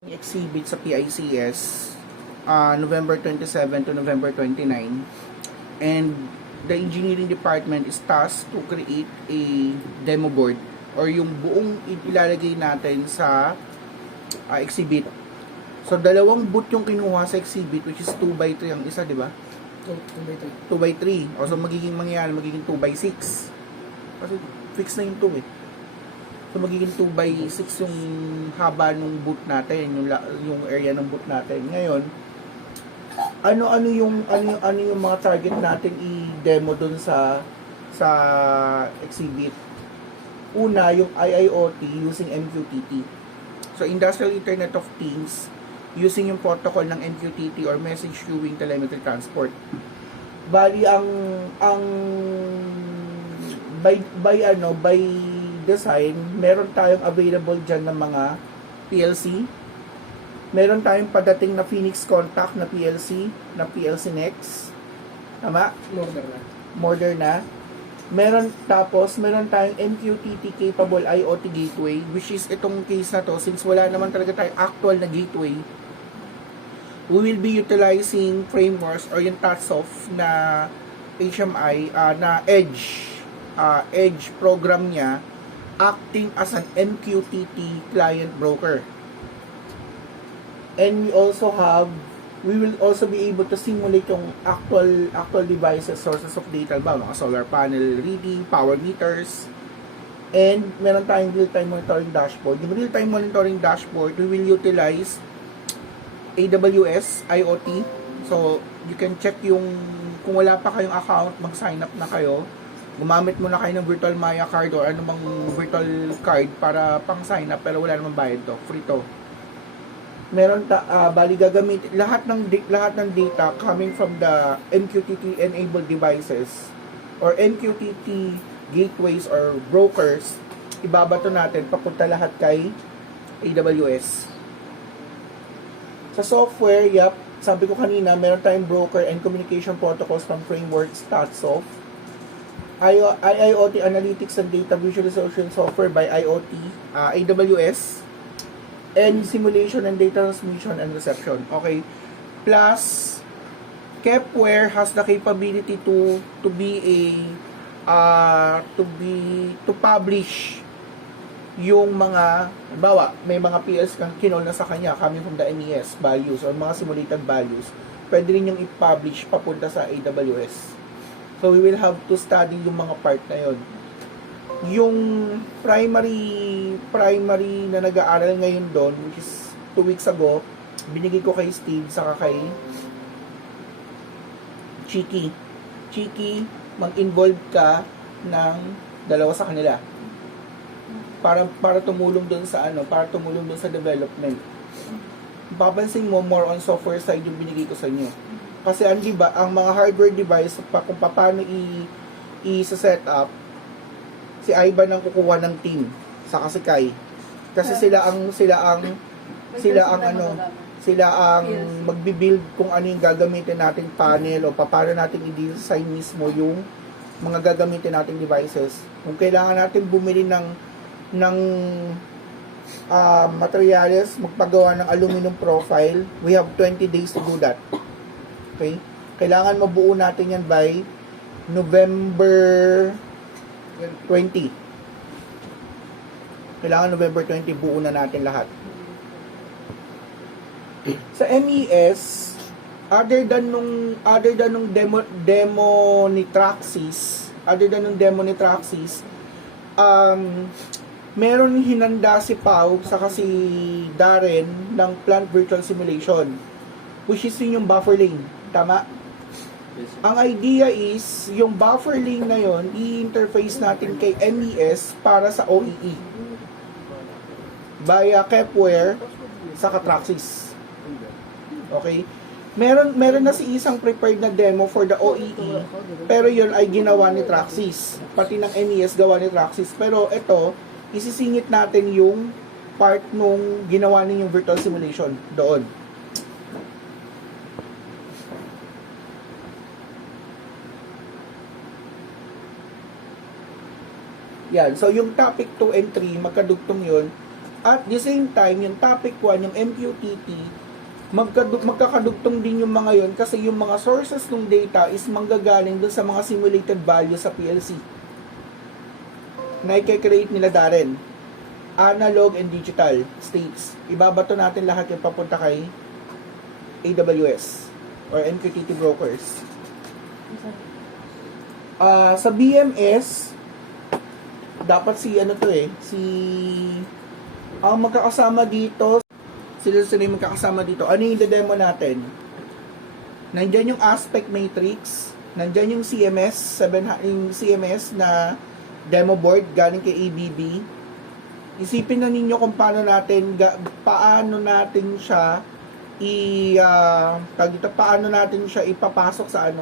Exhibit sa PICS November 27 to November 29, and the engineering department is tasked to create a demo board or yung buong ilalagay natin sa exhibit. So dalawang boot yung kinuha sa exhibit, which is 2x3 ang isa, di ba? 2 2x3. O so magiging 2x6 kasi fix na yung 2 eh. So magiging 2x6 yung haba ng boot natin, yung area ng boot natin. Ngayon, ano yung mga target natin i-demo doon sa exhibit. Una, yung IIoT using MQTT. So Industrial Internet of Things using yung protocol ng MQTT or Message Queuing Telemetry Transport. Bali ang by design, meron tayong available dyan ng mga PLC. Meron tayong padating na Phoenix Contact na PLC Next. Tama? Moderna. Meron tayong MQTT capable IoT gateway, which is itong case na to, since wala naman talaga tayong actual na gateway, we will be utilizing frameworks or yung TATSOF na HMI na Edge program niya acting as an MQTT client broker. And we will also be able to simulate yung actual devices, sources of data, mga solar panel reading, power meters, and meron tayong real-time monitoring dashboard. Yung real-time monitoring dashboard, we will utilize AWS IoT. So, you can check kung wala pa kayong account, mag-sign up na kayo. Gumamit muna kayo ng virtual Maya card or anumang virtual card para pang sign up, pero wala namang bayad to, free to. Meron bali gagamit lahat ng data coming from the MQTT enabled devices or MQTT gateways or brokers, ibabato natin papunta lahat kay AWS. Sa software, sabi ko kanina, meron tayong broker and communication protocols from frameworks TATSOF. IIoT Analytics and Data Visualization Software by IoT, AWS, and Simulation and Data Transmission and Reception. Okay. Plus, Kepware has the capability to publish yung mga, bawa, may mga PLs kang kinol na sa kanya coming from the MES values or mga simulated values. Pwede rin yung i-publish papunta sa AWS. So, we will have to study yung mga part na yon. Yung primary na nag-aaral ngayon doon, which is 2 weeks ago, binigay ko kay Steve, saka kay Chiki, mag-involve ka ng dalawa sa kanila. Para tumulong doon sa development. Papansin mo, more on software side yung binigay ko sa inyo. Kasi ang mga hardware device, kung paano i-set up, si Ivan ang kukuha ng team, saka si Kai. Kasi sila ang magbi-build kung ano yung gagamitin nating panel o paano natin i-design mismo yung mga gagamitin nating devices. Kung kailangan natin bumili ng materials, magpagawa ng aluminum profile, we have 20 days to do that. Okay? Kailangan mabuo natin yan by November 20. Kailangan November 20 buo na natin lahat. Sa MES, other than nung demo ni Traxis, meron hinanda si Pau saka si Darren ng plant virtual simulation, which is yung buffer lane. Tama? Ang idea is, yung buffer lane na yon i-interface natin kay MES para sa OEE. Via Kepware sa Traxis. Okay? Meron na si isang prepared na demo for the OEE, pero yun ay ginawa ni Traxis. Pati ng MES gawa ni Traxis. Pero ito, isisingit natin yung part nung ginawa ninyong virtual simulation doon. Yan. So, yung topic 2 and 3, magkadugtong yun. At the same time, yung topic 1, yung MQTT, magkakadugtong din yung mga yon kasi yung mga sources ng data is manggagaling dun sa mga simulated values sa PLC na i-create nila Darren. Analog and digital states. Ibabato natin lahat yung papunta kay AWS or MQTT brokers. Sa BMS, dapat ang magkakasama dito, sila yung magkakasama dito. Ano yung demo natin? Nandyan yung aspect matrix, nandyan yung CMS, yung CMS na demo board galing kay ABB. Isipin na ninyo kung paano natin siya paano natin siya ipapasok sa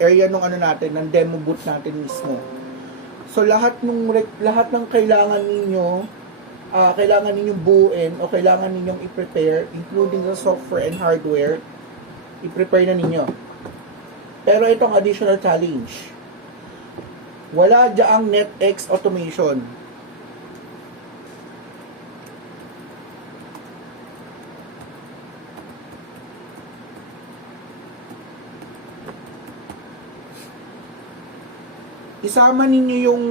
area ng demo booth natin mismo. So lahat ng kailangan ninyong buuin o kailangan ninyong i-prepare, including the software and hardware, i-prepare na ninyo. Pero itong additional challenge, wala diyaang NetX automation. Isama ninyo yung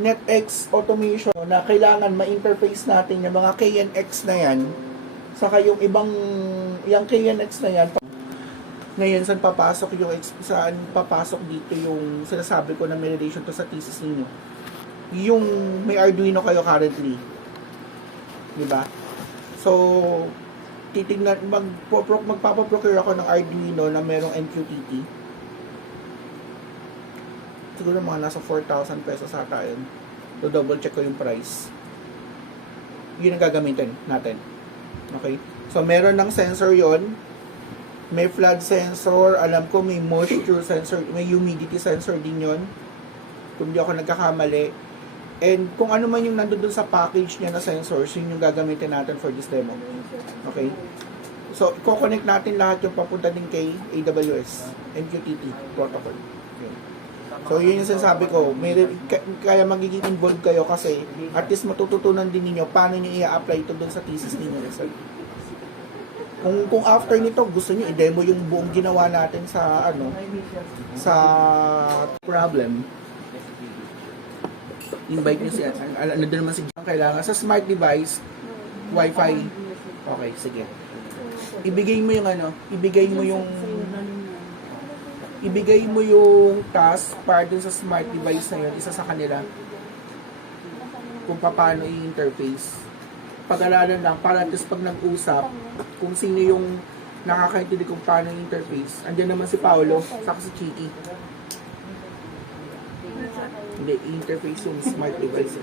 NetX automation na kailangan ma-interface natin yung mga KNX na yan, saka yung KNX na yan. Ngayon, saan papasok dito yung sinasabi ko na may relation to sa thesis ninyo? Yung may Arduino kayo currently. Diba? So, magpapaprocure ako ng Arduino na merong MQTT. Siguro mga nasa 4,000 pesos ata yun. So, double check ko yung price. Yun ang gagamitin natin. Okay? So, meron ng sensor yon. May flood sensor, alam ko may moisture sensor, may humidity sensor din yon. Kung di ako nagkakamali. And kung ano man yung nandun sa package niya na sensors, yun yung gagamitin natin for this demo. Okay? So, i-connect natin lahat yung papunta din kay AWS, MQTT protocol. Okay. So, yun yung sinasabi ko. Kaya magiging involved kayo kasi at least matututunan din ninyo paano nyo i-apply ito dun sa thesis ninyo. Kung after nito gusto niyo i-demo yung buong ginawa natin sa problem, invite niyo si din naman si kailangan sa smart device Wi-Fi. Okay, sige. Ibigay mo yung task para dun sa smart device na yun, isa sa kanila kung paano i-interface. Pag-alalan lang, para at least pag nag-usap, kung sino yung nakakaintindi kung paano yung interface. Andiyan naman si Paolo, saka si Chiki. Hindi, interface yung smart device.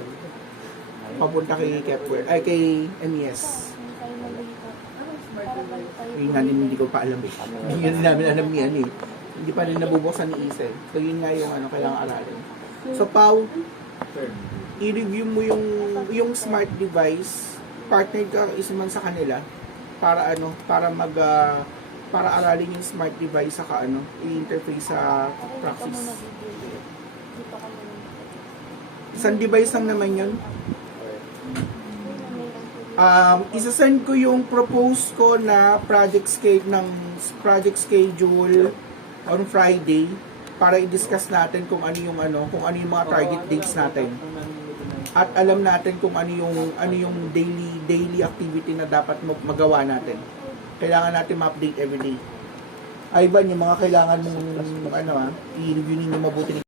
Papunta kay Kepler, kay MES. Yun nga din, hindi ko pa alam eh. Hindi nga namin alam ni ano eh. Hindi pa rin nabubuksan ni Isel. So yun nga yung kailangan aralin. So Pao, i-review mo yung smart device, partner ka isa man sa kanila para para aralin yung smart device saka i-interface sa Praxis. Isang device lang naman yun. Isa-send ko yung propose ko na project schedule on Friday para i-discuss natin kung ano yung mga target dates natin. At alam natin kung ano yung daily activity na dapat magawa natin. Kailangan natin ma-update everyday. Ivan, yung mga kailangan mong i-review ninyo mabuti